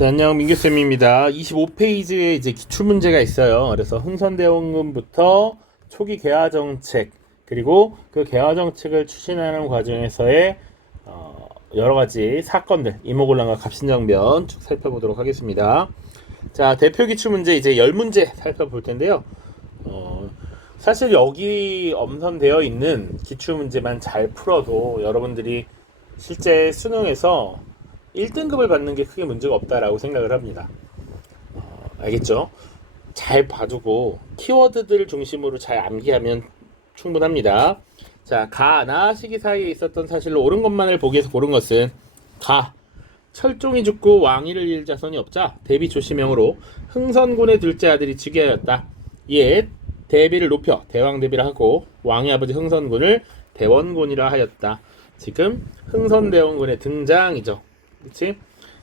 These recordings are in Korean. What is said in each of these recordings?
자, 안녕, 민규쌤입니다. 25페이지에 이제 기출문제가 있어요. 그래서 흥선대원군부터 초기 개화정책, 그리고 그 개화정책을 추진하는 과정에서의 여러 가지 사건들, 이모곤란과 갑신정변 쭉 살펴보도록 하겠습니다. 자, 대표 기출문제 이제 10문제 살펴볼 텐데요. 사실 여기 엄선되어 있는 기출문제만 잘 풀어도 여러분들이 실제 수능에서 1등급을 받는 게 크게 문제가 없다라고 생각을 합니다. 알겠죠? 잘 봐두고 키워드들 중심으로 잘 암기하면 충분합니다. 자, 가, 나 시기 사이에 있었던 사실로 옳은 것만을 보기 위해서 고른 것은 가, 철종이 죽고 왕위를 잃을 자손이 없자 대비 조시명으로 흥선군의 둘째 아들이 즉위하였다. 이에 대비를 높여 대왕 대비를 하고 왕의 아버지 흥선군을 대원군이라 하였다. 지금 흥선대원군의 등장이죠. 그치?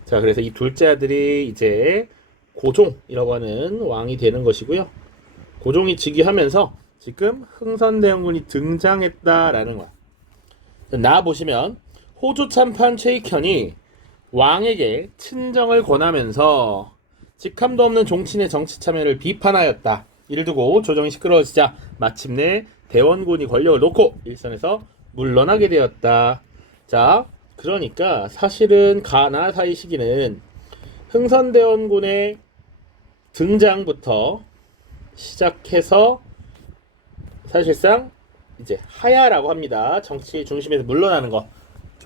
자, 그래서 이 둘째 아들이 이제 고종이라고 하는 왕이 되는 것이고요. 고종이 즉위하면서 지금 흥선대원군이 등장했다라는 거야. 나 보시면 호조참판 최익현이 왕에게 친정을 권하면서 직함도 없는 종친의 정치 참여를 비판하였다. 이를 두고 조정이 시끄러워지자 마침내 대원군이 권력을 놓고 일선에서 물러나게 되었다. 자, 그러니까 사실은 가나 사이 시기는 흥선대원군의 등장부터 시작해서 사실상 이제 하야라고 합니다. 정치 중심에서 물러나는 거.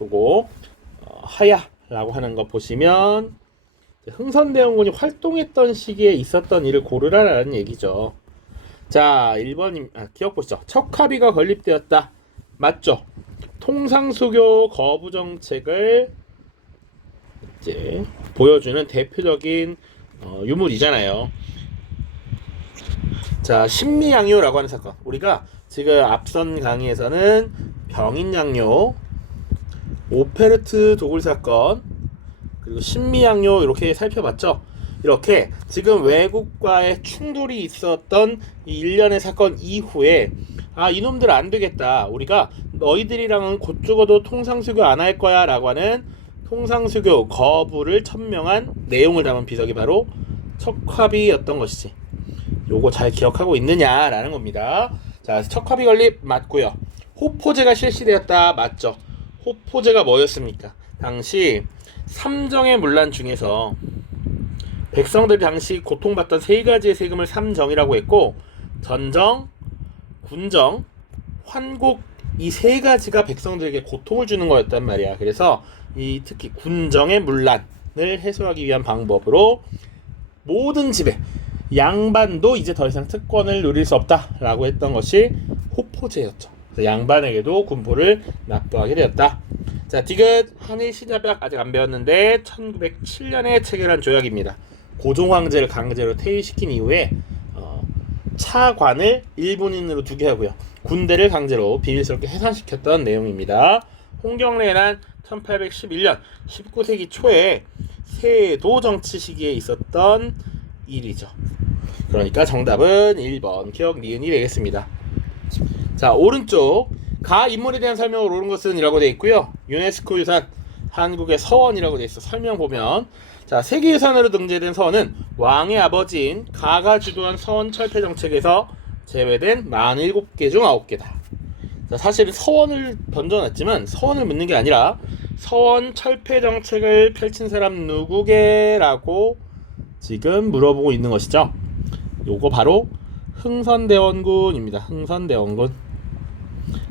요거 하야라고 하는 거 보시면 흥선대원군이 활동했던 시기에 있었던 일을 고르라라는 얘기죠. 자, 1번 기억 보시죠. 척합의가 건립되었다. 맞죠? 통상수교 거부 정책을 이제 보여주는 대표적인 유물이잖아요. 자, 신미양요라고 하는 사건. 우리가 지금 앞선 강의에서는 병인양요, 오페르트 도굴 사건, 그리고 신미양요 이렇게 살펴봤죠. 이렇게 지금 외국과의 충돌이 있었던 이 일련의 사건 이후에 이놈들 안 되겠다. 우리가 너희들이랑은 곧 죽어도 통상수교 안 할 거야 라고 하는 통상수교 거부를 천명한 내용을 담은 비석이 바로 척합의였던 것이지. 요거 잘 기억하고 있느냐라는 겁니다. 자, 척합의 건립 맞고요. 호포제가 실시되었다. 맞죠? 호포제가 뭐였습니까? 당시 삼정의 문란 중에서 백성들이 당시 고통받던 세 가지의 세금을 삼정이라고 했고, 전정, 군정, 환곡, 이 세 가지가 백성들에게 고통을 주는 거였단 말이야. 그래서 이 특히 군정의 문란을 해소하기 위한 방법으로 모든 지배, 양반도 이제 더 이상 특권을 누릴 수 없다라고 했던 것이 호포제였죠. 그래서 양반에게도 군포를 납부하게 되었다. 자, 디귿 한일 시자벽 아직 안 배웠는데 1907년에 체결한 조약입니다. 고종 황제를 강제로 퇴위시킨 이후에 차관을 일본인으로 두게 하고요. 군대를 강제로 비밀스럽게 해산시켰던 내용입니다. 홍경래난 1811년 19세기 초에 세도 정치 시기에 있었던 일이죠. 그러니까 정답은 1번 기억 니은이 되겠습니다. 자, 오른쪽 가 인물에 대한 설명을 옳은 것은 이라고 되어 있고요. 유네스코 유산 한국의 서원이라고 되어 있어. 설명 보면 자, 세계유산으로 등재된 서원은 왕의 아버지인 가가 주도한 서원 철폐 정책에서 제외된 47개 중 9개다. 자, 사실 서원을 던져놨지만 서원을 묻는 게 아니라 서원 철폐 정책을 펼친 사람 누구게라고 지금 물어보고 있는 것이죠. 요거 바로 흥선대원군입니다. 흥선대원군.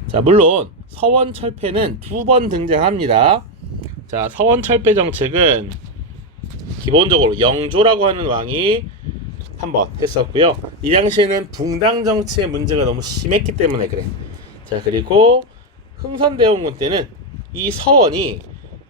자, 물론 서원 철폐는 2번 등장합니다. 자, 서원 철폐 정책은 기본적으로 영조라고 하는 왕이 한번 했었고요. 이 당시에는 붕당 정치의 문제가 너무 심했기 때문에 그래. 자, 그리고 흥선대원군 때는 이 서원이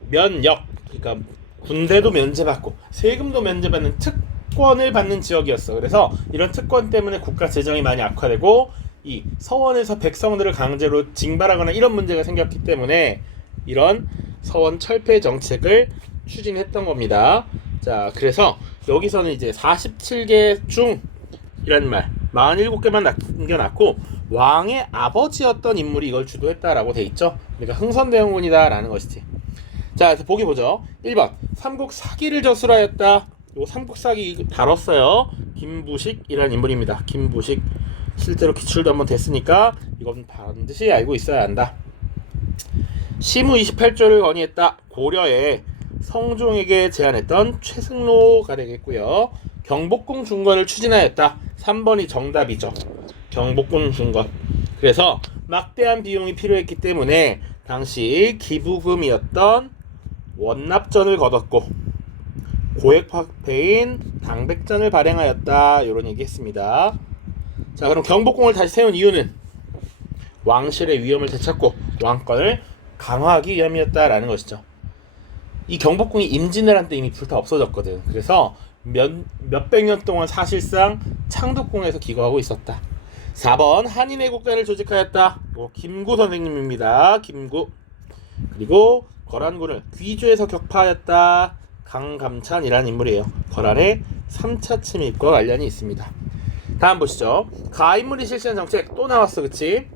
면역, 그러니까 군대도 면제받고 세금도 면제받는 특권을 받는 지역이었어. 그래서 이런 특권 때문에 국가 재정이 많이 악화되고 이 서원에서 백성들을 강제로 징발하거나 이런 문제가 생겼기 때문에 이런 서원 철폐 정책을 추진했던 겁니다. 자, 그래서 여기서는 이제 47개 중이라는 말 47개만 남겨놨고 왕의 아버지였던 인물이 이걸 주도했다라고 돼 있죠. 그러니까 흥선대원군이다 라는 것이지. 자, 보기 보죠. 1번 삼국 사기를 저술하였다. 요 삼국 사기 다뤘어요. 김부식이라는 인물입니다. 김부식 실제로 기출도 한번 됐으니까 이건 반드시 알고 있어야 한다. 시무 28조를 건의했다. 고려에 성종에게 제안했던 최승로가 되겠고요. 경복궁 중건을 추진하였다. 3번이 정답이죠. 경복궁 중건. 그래서 막대한 비용이 필요했기 때문에 당시 기부금이었던 원납전을 거뒀고 고액화폐인 당백전을 발행하였다. 이런 얘기했습니다. 자, 그럼 경복궁을 다시 세운 이유는 왕실의 위험을 되찾고 왕권을 강화하기 위함이었다라는 것이죠. 이 경복궁이 임진왜란 때 이미 불타 없어졌거든. 그래서 몇백 년 동안 사실상 창덕궁에서 기거하고 있었다. 4번 한인애국단을 조직하였다. 김구 선생님입니다. 김구. 그리고 거란군을 귀주에서 격파하였다. 강감찬이라는 인물이에요. 거란의 3차 침입과 관련이 있습니다. 다음 보시죠. 가인물이 실시한 정책 또 나왔어, 그치?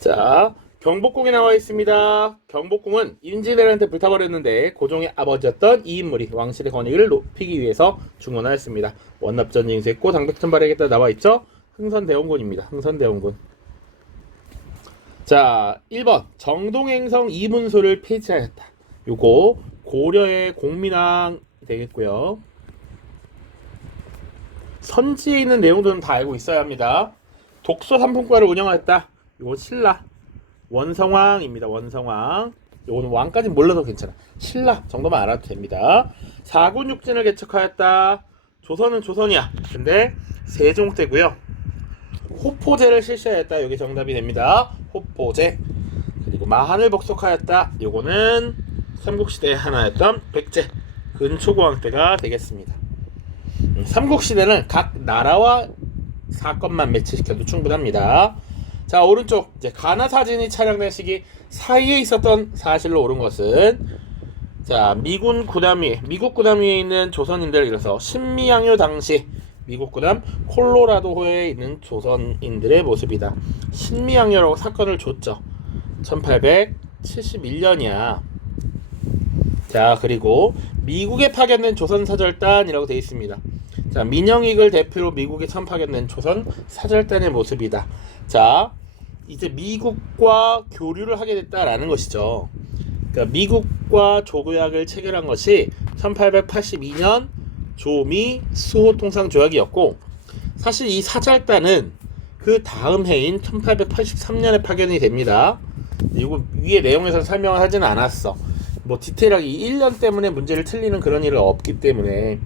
자, 경복궁에 나와 있습니다. 경복궁은 임진왜란때 불타버렸는데 고종의 아버지였던 이 인물이 왕실의 권위를 높이기 위해서 중원하였습니다. 원납전 징수했고 당백전 발행했다 나와 있죠? 흥선대원군입니다. 흥선대원군. 자, 1번 정동행성 이문소를 폐지하였다. 요거 고려의 공민왕이 되겠고요. 선지에 있는 내용들은 다 알고 있어야 합니다. 독서 삼품과를 운영하였다. 요거 신라 원성왕입니다. 원성왕. 요거는 왕까지는 몰라도 괜찮아. 신라 정도만 알아도 됩니다. 사군육진을 개척하였다. 조선은 조선이야. 근데 세종 때고요. 호포제를 실시하였다. 여기 정답이 됩니다. 호포제. 그리고 마한을 복속하였다. 요거는 삼국시대의 하나였던 백제 근초고왕 때가 되겠습니다. 삼국시대는 각 나라와 사건만 매치시켜도 충분합니다. 자, 오른쪽 이제 가나 사진이 촬영된 시기 사이에 있었던 사실로 옳은 것은 자, 미국 구담 위에 있는 조선인들을 이뤄서 신미양요 당시 미국 구담 콜로라도호에 있는 조선인들의 모습이다. 신미양요라고 사건을 줬죠. 1871년이야. 자, 그리고 미국에 파견된 조선사절단이라고 되어 있습니다. 자, 민영익을 대표로 미국에 처음 파견된 조선사절단의 모습이다. 자, 이제 미국과 교류를 하게 됐다라는 것이죠. 그러니까 미국과 조교약을 체결한 것이 1882년 조미 수호 통상 조약이었고, 사실 이 사절단은 그 다음 해인 1883년에 파견이 됩니다. 이거 위에 내용에서 설명을 하지는 않았어. 뭐 디테일하게 1년 때문에 문제를 틀리는 그런 일은 없기 때문에.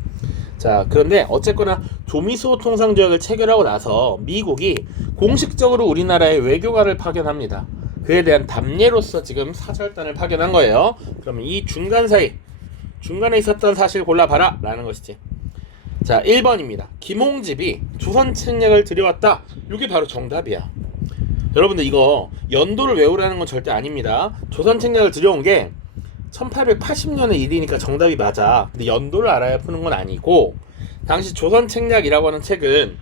자, 그런데 어쨌거나 조미수호 통상조약을 체결하고 나서 미국이 공식적으로 우리나라에 외교관을 파견합니다. 그에 대한 답례로서 지금 사절단을 파견한 거예요. 그러면 이 중간에 있었던 사실 골라봐라 라는 것이지. 자, 1번입니다. 김홍집이 조선 책략을 들여왔다. 이게 바로 정답이야. 여러분들 이거 연도를 외우라는 건 절대 아닙니다. 조선 책략을 들여온 게 1880년의 일이니까 정답이 맞아. 근데 연도를 알아야 푸는 건 아니고, 당시 조선 책략이라고 하는 책은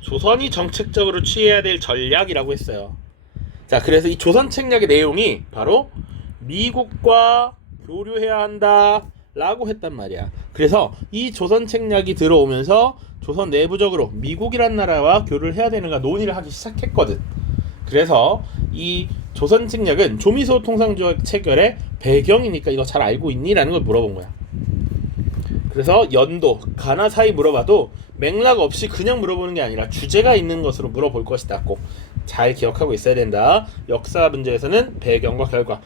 조선이 정책적으로 취해야 될 전략이라고 했어요. 자, 그래서 이 조선 책략의 내용이 바로 미국과 교류해야 한다 라고 했단 말이야. 그래서 이 조선 책략이 들어오면서 조선 내부적으로 미국이란 나라와 교류를 해야 되는가 논의를 하기 시작했거든. 그래서 이 조선 책략은 조미소 통상조약 체결의 배경이니까 이거 잘 알고 있니? 라는 걸 물어본 거야. 그래서 연도, 가나 사이 물어봐도 맥락 없이 그냥 물어보는 게 아니라 주제가 있는 것으로 물어볼 것이다. 꼭 잘 기억하고 있어야 된다. 역사 문제에서는 배경과 결과,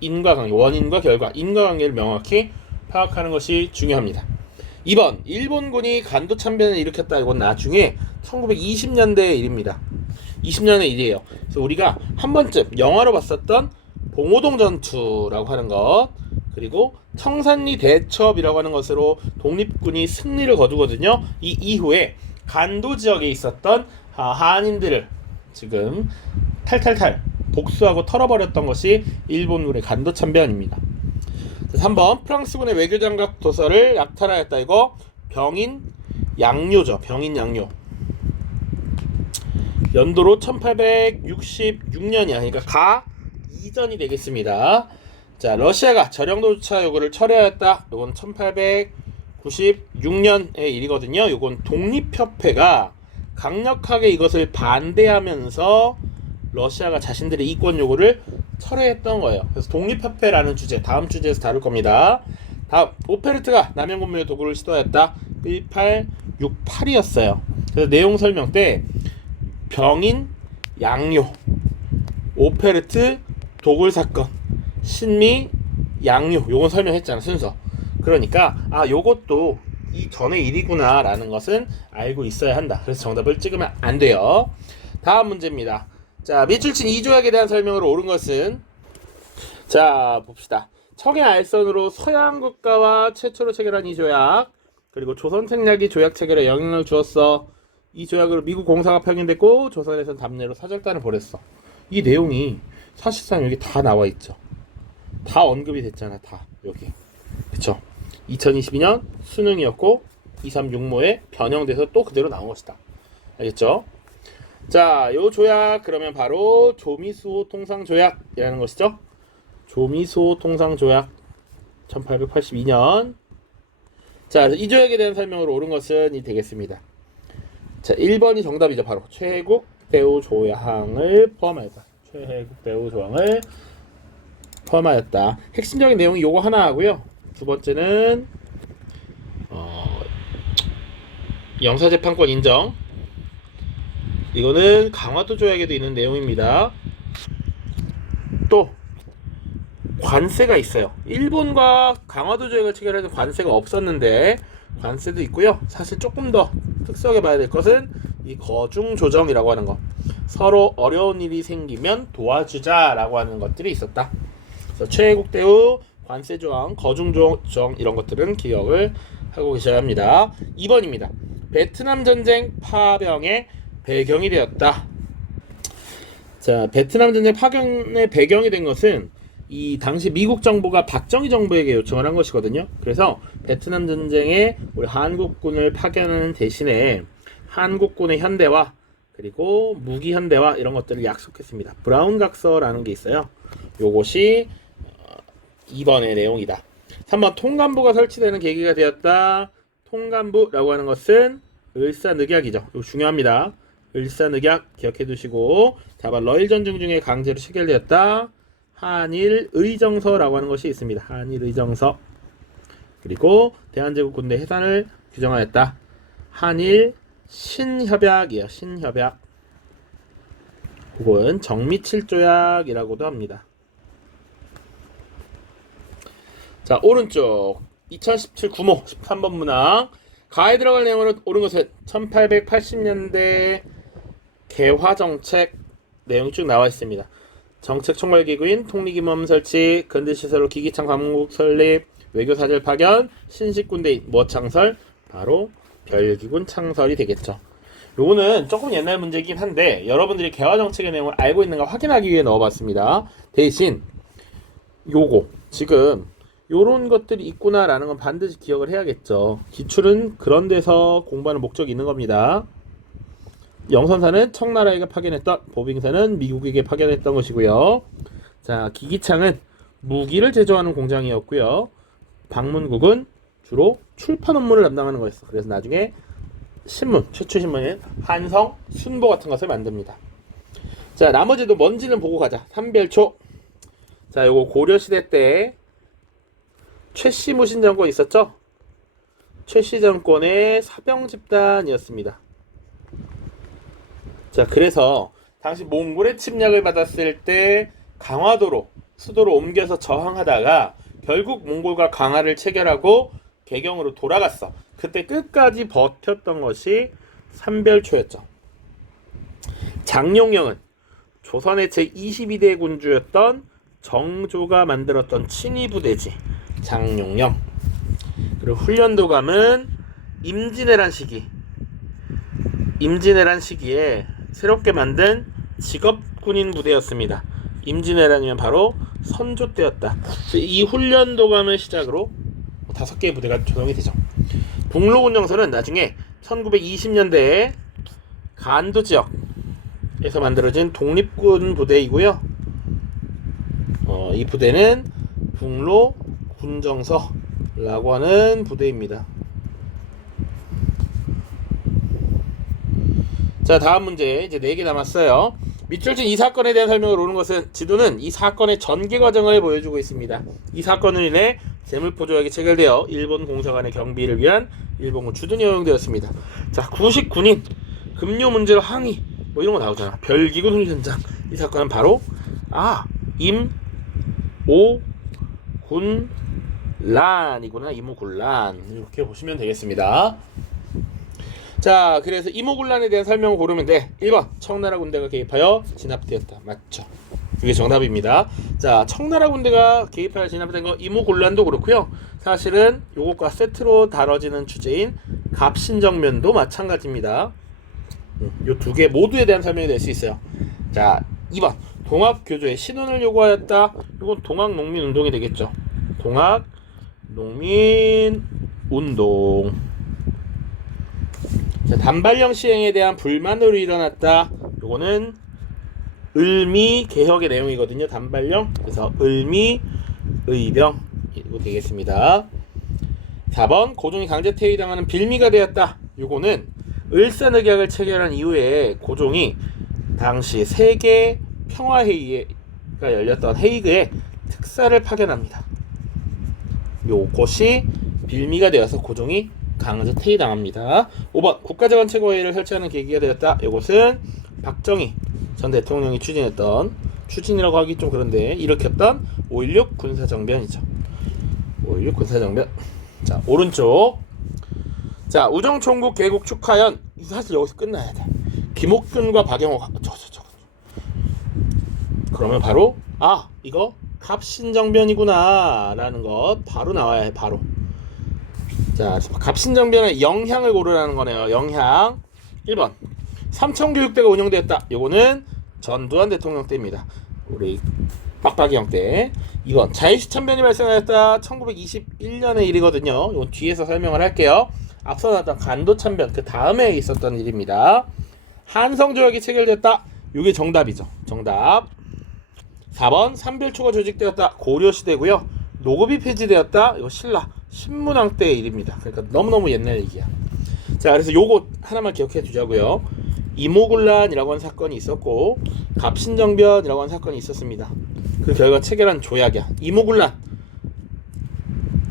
인과관계, 원인과 결과, 인과관계를 명확히 파악하는 것이 중요합니다. 2번, 일본군이 간도 참변을 일으켰다. 이건 나중에 1920년대의 일입니다. 20년의 일이에요. 그래서 우리가 한 번쯤 영화로 봤었던 봉오동 전투라고 하는 것, 그리고 청산리 대첩이라고 하는 것으로 독립군이 승리를 거두거든요. 이 이후에 간도 지역에 있었던 한인들을 지금 탈탈탈 복수하고 털어버렸던 것이 일본군의 간도 참변입니다. 3번, 프랑스군의 외교장갑 도서를 약탈하였다. 이거 병인 양요죠. 병인 양요. 연도로 1866년이야. 그러니까 가 이전이 되겠습니다. 자, 러시아가 저령도주차 요구를 철회하였다. 요건 1896년의 일이거든요. 요건 독립협회가 강력하게 이것을 반대하면서 러시아가 자신들의 이권 요구를 철회했던 거예요. 그래서 독립협회라는 주제, 다음 주제에서 다룰 겁니다. 다음, 오페르트가 남영군무의 도구를 시도하였다. 1868이었어요. 그래서 내용 설명 때 병인, 양요, 오페르트, 도굴 사건, 신미, 양요, 요건 설명했잖아, 순서. 그러니까 요것도 이 전의 일이구나 라는 것은 알고 있어야 한다. 그래서 정답을 찍으면 안 돼요. 다음 문제입니다. 자, 미출친 2조약에 대한 설명으로 옳은 것은, 자, 봅시다. 청해 알선으로 서양 국가와 최초로 체결한 이 조약, 그리고 조선 책략이 조약 체결에 영향을 주었어. 이 조약으로 미국 공사가 파견됐고 조선에선 답례로 사절단을 보냈어. 이 내용이 사실상 여기 다 나와 있죠. 다 언급이 됐잖아, 다 여기. 그쵸? 2022년 수능이었고 236모에 변형돼서 또 그대로 나온 것이다. 알겠죠? 자, 요 조약 그러면 바로 조미수호 통상조약이라는 것이죠. 조미수호 통상조약 1882년. 자, 이 조약에 대한 설명으로 옳은 것은 이 되겠습니다. 자, 1번이 정답이죠. 바로 최국 대우 조항을 포함하였다. 최국 대우 조항을 포함하였다. 핵심적인 내용이 요거 하나 하고요. 두 번째는 영사재판권 인정. 이거는 강화도 조약에도 있는 내용입니다. 또 관세가 있어요. 일본과 강화도 조약을 체결해서 관세가 없었는데 관세도 있고요. 사실 조금 더 특수하게 봐야 될 것은 이 거중조정이라고 하는 거. 서로 어려운 일이 생기면 도와주자라고 하는 것들이 있었다. 그래서 최국대우, 관세조항, 거중조정 이런 것들은 기억을 하고 계셔야 합니다. 2번입니다. 베트남 전쟁 파병의 배경이 되었다. 자, 베트남 전쟁 파병의 배경이 된 것은 이 당시 미국 정부가 박정희 정부에게 요청을 한 것이거든요. 그래서 베트남 전쟁에 우리 한국군을 파견하는 대신에 한국군의 현대화 그리고 무기 현대화 이런 것들을 약속했습니다. 브라운 각서라는 게 있어요. 요것이 2번의 내용이다. 3번 통감부가 설치되는 계기가 되었다. 통감부라고 하는 것은 을사늑약이죠. 이거 중요합니다. 을사늑약 기억해 두시고, 4번 러일 전쟁 중에 강제로 체결되었다. 한일 의정서라고 하는 것이 있습니다. 한일 의정서. 그리고 대한제국 군대 해산을 규정하였다. 한일 신협약이에요. 신협약. 혹은 정미칠조약이라고도 합니다. 자, 오른쪽 2017 구모 13번 문항. 가에 들어갈 내용으로 옳은 것은 1880년대 개화정책 내용이 쭉 나와 있습니다. 정책 총괄기구인 통리기모함 설치, 근대시설로 기기창 관문국 설립, 외교사절 파견, 신식군대인 뭐 창설? 바로 별기군 창설이 되겠죠. 요거는 조금 옛날 문제이긴 한데 여러분들이 개화정책의 내용을 알고 있는가 확인하기 위해 넣어봤습니다. 대신 요거 지금 요런 것들이 있구나라는 건 반드시 기억을 해야겠죠. 기출은 그런 데서 공부하는 목적이 있는 겁니다. 영선사는 청나라에게 파견했던, 보빙사는 미국에게 파견했던 것이고요. 자, 기기창은 무기를 제조하는 공장이었고요. 방문국은 주로 출판 업무를 담당하는 거였어. 그래서 나중에 신문, 최초 신문인 한성, 순보 같은 것을 만듭니다. 자, 나머지도 뭔지는 보고 가자. 삼별초. 자, 요거 고려시대 때 최씨 무신 정권 있었죠? 최씨 정권의 사병 집단이었습니다. 자, 그래서 당시 몽골의 침략을 받았을 때 강화도로 수도로 옮겨서 저항하다가 결국 몽골과 강화를 체결하고 개경으로 돌아갔어. 그때 끝까지 버텼던 것이 삼별초였죠. 장룡영은 조선의 제22대 군주였던 정조가 만들었던 친위부대지. 장룡영. 그리고 훈련도감은 임진왜란 시기에 새롭게 만든 직업군인 부대였습니다. 임진왜란이면 바로 선조 때였다. 이 훈련도감을 시작으로 5개의 부대가 조성이 되죠. 북로운영선은 나중에 1920년대에 간도 지역에서 만들어진 독립군 부대이고요. 이 부대는 북로 군정서라고 하는 부대입니다. 자, 다음 문제 이제 4개 남았어요. 밑줄 친 이 사건에 대한 설명을 오는 것은 지도는 이 사건의 전개 과정을 보여주고 있습니다. 이 사건으로 인해 재물포 조약이 체결되어 일본 공사관의 경비를 위한 일본군 주둔이 허용되었습니다. 자, 99인 급료 문제로 항의 뭐 이런 거 나오잖아. 별기군 훈련장. 이 사건은 바로 임오군란이구나. 임오군란 이렇게 보시면 되겠습니다. 자, 그래서 임오군란에 대한 설명을 고르면 돼. 1번 청나라 군대가 개입하여 진압되었다. 맞죠? 그게 정답입니다. 자, 청나라 군대가 개입하여 진압된 거 임오군란도 그렇고요. 사실은 요것과 세트로 다뤄지는 주제인 갑신정변도 마찬가지입니다. 요 두 개 모두에 대한 설명이 될 수 있어요. 자, 2번 동학교조의 신원을 요구하였다. 이건 동학농민운동이 되겠죠. 동학농민운동. 자, 단발령 시행에 대한 불만으로 일어났다. 요거는 을미 개혁의 내용이거든요. 단발령. 그래서 을미 의병 이거 되겠습니다. 4번 고종이 강제 퇴위당하는 빌미가 되었다. 요거는 을사늑약을 체결한 이후에 고종이 당시 세계 평화회의가 열렸던 헤이그에 특사를 파견합니다. 요것이 빌미가 되어서 고종이 강제 퇴위당합니다. 5번 국가재건 최고회의를 설치하는 계기가 되었다. 이것은 박정희 전 대통령이 추진이라고 하기 좀 그런데 일으켰던 5.16 군사정변이죠. 5.16 군사정변. 자, 오른쪽. 자, 우정총국 개국 축하연. 사실 여기서 끝나야 돼. 김옥균과 박영호가 그러면 바로 이거 갑신정변이구나 라는 것 바로 나와야 해. 바로. 자, 갑신정변의 영향을 고르라는 거네요. 영향. 1번 삼청교육대가 운영되었다. 요거는 전두환 대통령 때입니다. 우리 빡빡이 형 때. 2번 자유시참변이 발생하였다. 1921년의 일이거든요. 이건 뒤에서 설명을 할게요. 앞서 나왔던 간도참변 그 다음에 있었던 일입니다. 한성조약이 체결됐다. 이게 정답이죠. 정답. 4번 삼별초가 조직되었다. 고려시대고요. 노급이 폐지되었다. 이거 신라 신문왕 때의 일입니다. 그러니까 너무너무 옛날 얘기야. 자, 그래서 요거 하나만 기억해 두자고요. 임오군란이라고 하는 사건이 있었고 갑신정변이라고 하는 사건이 있었습니다. 그 결과 체결한 조약이야. 임오군란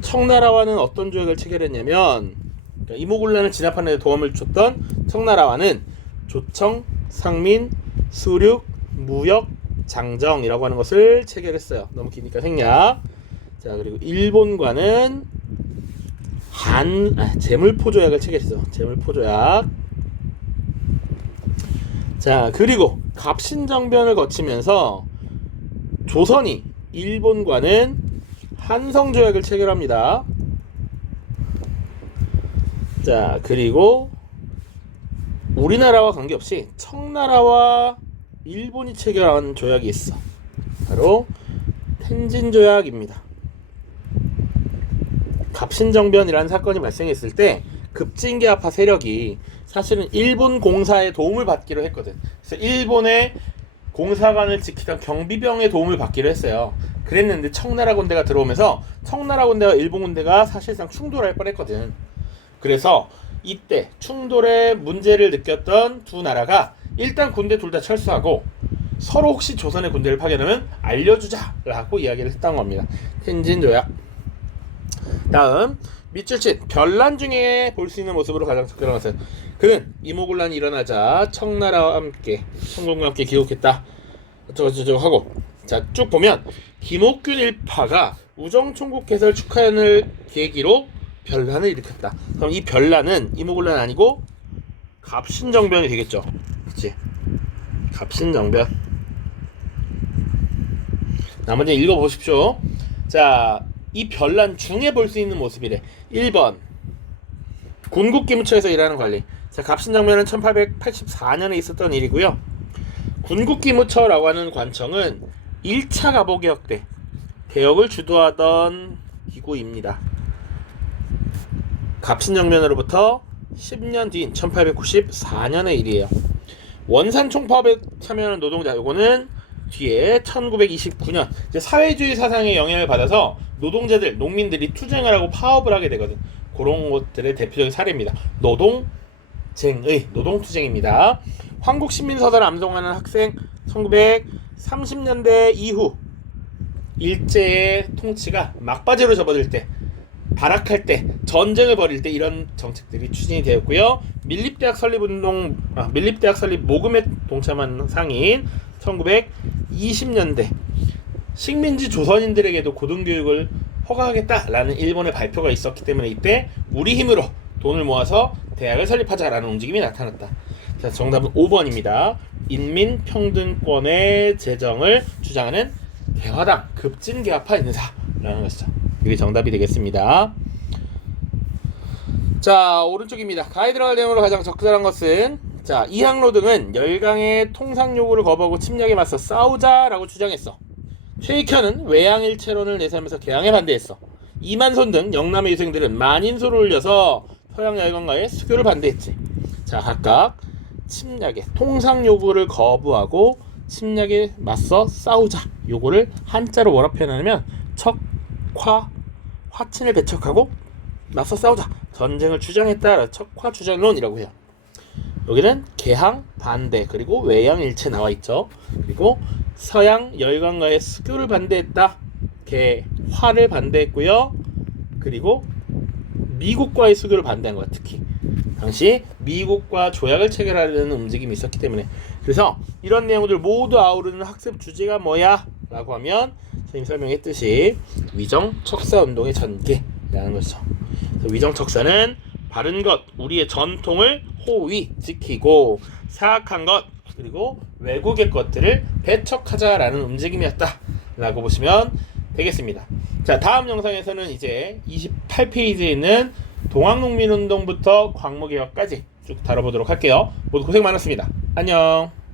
청나라와는 어떤 조약을 체결했냐면, 그러니까 임오군란을 진압하는 데 도움을 줬던 청나라와는 조청, 상민, 수륙, 무역, 장정이라고 하는 것을 체결했어요. 너무 기니까 생략. 자, 그리고 일본과는 재물포 조약을 체결했어. 재물포 조약. 자, 그리고 갑신정변을 거치면서 조선이 일본과는 한성조약을 체결합니다. 자, 그리고 우리나라와 관계없이 청나라와 일본이 체결한 조약이 있어. 바로 텐진조약입니다. 갑신정변이라는 사건이 발생했을 때 급진계합파 세력이 사실은 일본 공사의 도움을 받기로 했거든. 그래서 일본의 공사관을 지키던 경비병의 도움을 받기로 했어요. 그랬는데 청나라 군대가 들어오면서 청나라 군대와 일본 군대가 사실상 충돌할 뻔했거든. 그래서 이때 충돌의 문제를 느꼈던 두 나라가 일단 군대 둘 다 철수하고 서로 혹시 조선의 군대를 파견하면 알려주자라고 이야기를 했던 겁니다. 텐진조약. 다음 밑줄친 별난 중에 볼 수 있는 모습으로 가장 적절한 것은 그는 임오군란이 일어나자 청나라와 함께 성공과 함께 기록했다. 어쩌고저쩌고 하고, 자, 쭉 보면 김옥균 일파가 우정총국 개설 축하연을 계기로 별난을 일으켰다. 그럼 이 별난은 임오군란 아니고 갑신정변이 되겠죠. 그치? 갑신정변. 나머지 읽어보십시오. 자, 이 별난 중에 볼 수 있는 모습이래. 1번 군국기무처에서 일하는 관리. 자, 갑신정변은 1884년에 있었던 일이고요. 군국기무처라고 하는 관청은 1차 갑오개혁 때 개혁을 주도하던 기구입니다. 갑신정변으로부터 10년 뒤인 1894년의 일이에요. 원산 총파업에 참여하는 노동자, 요거는 뒤에 1929년 이제 사회주의 사상의 영향을 받아서 노동자들, 농민들이 투쟁을 하고 파업을 하게 되거든. 그런 것들의 대표적인 사례입니다. 노동투쟁입니다. 한국신민서사를 암송하는 학생 1930년대 이후 일제의 통치가 막바지로 접어들 때, 발악할 때, 전쟁을 벌일 때 이런 정책들이 추진이 되었고요. 밀립대학 설립 모금에 동참한 상인 1920년대 식민지 조선인들에게도 고등교육을 허가하겠다라는 일본의 발표가 있었기 때문에 이때 우리 힘으로 돈을 모아서 대학을 설립하자라는 움직임이 나타났다. 자, 정답은 5번입니다. 인민평등권의 제정을 주장하는 대화당 급진개화파 인사라는 것이죠. 이게 정답이 되겠습니다. 자, 오른쪽입니다. 가이드라을 내용으로 가장 적절한 것은, 자, 이항로 등은 열강의 통상 요구를 거부하고 침략에 맞서 싸우자라고 주장했어. 최익현은 외양일체론을 내세우면서 개항에 반대했어. 이만손 등 영남의 유생들은 만인소를 올려서 서양 열강과의 수교를 반대했지. 자, 각각 침략의 통상 요구를 거부하고 침략에 맞서 싸우자 요거를 한자로 뭐라 표현하냐면 화친을 배척하고 맞서 싸우자 전쟁을 주장했다. 척화주장론이라고 해요. 여기는 개항 반대 그리고 외양일체 나와 있죠. 그리고 서양 열강과의 수교를 반대했다. 개화를 반대했고요. 그리고 미국과의 수교를 반대한 거야. 특히 당시 미국과 조약을 체결하려는 움직임이 있었기 때문에. 그래서 이런 내용들 모두 아우르는 학습 주제가 뭐야? 라고 하면 선생님이 설명했듯이 위정척사운동의 전개라는 것이죠. 위정척사는 바른 것, 우리의 전통을 호위 지키고 사악한 것, 그리고 외국의 것들을 배척하자라는 움직임이었다 라고 보시면 되겠습니다. 자, 다음 영상에서는 이제 28페이지에 있는 동학농민운동부터 광무개혁까지 쭉 다뤄보도록 할게요. 모두 고생 많았습니다. 안녕.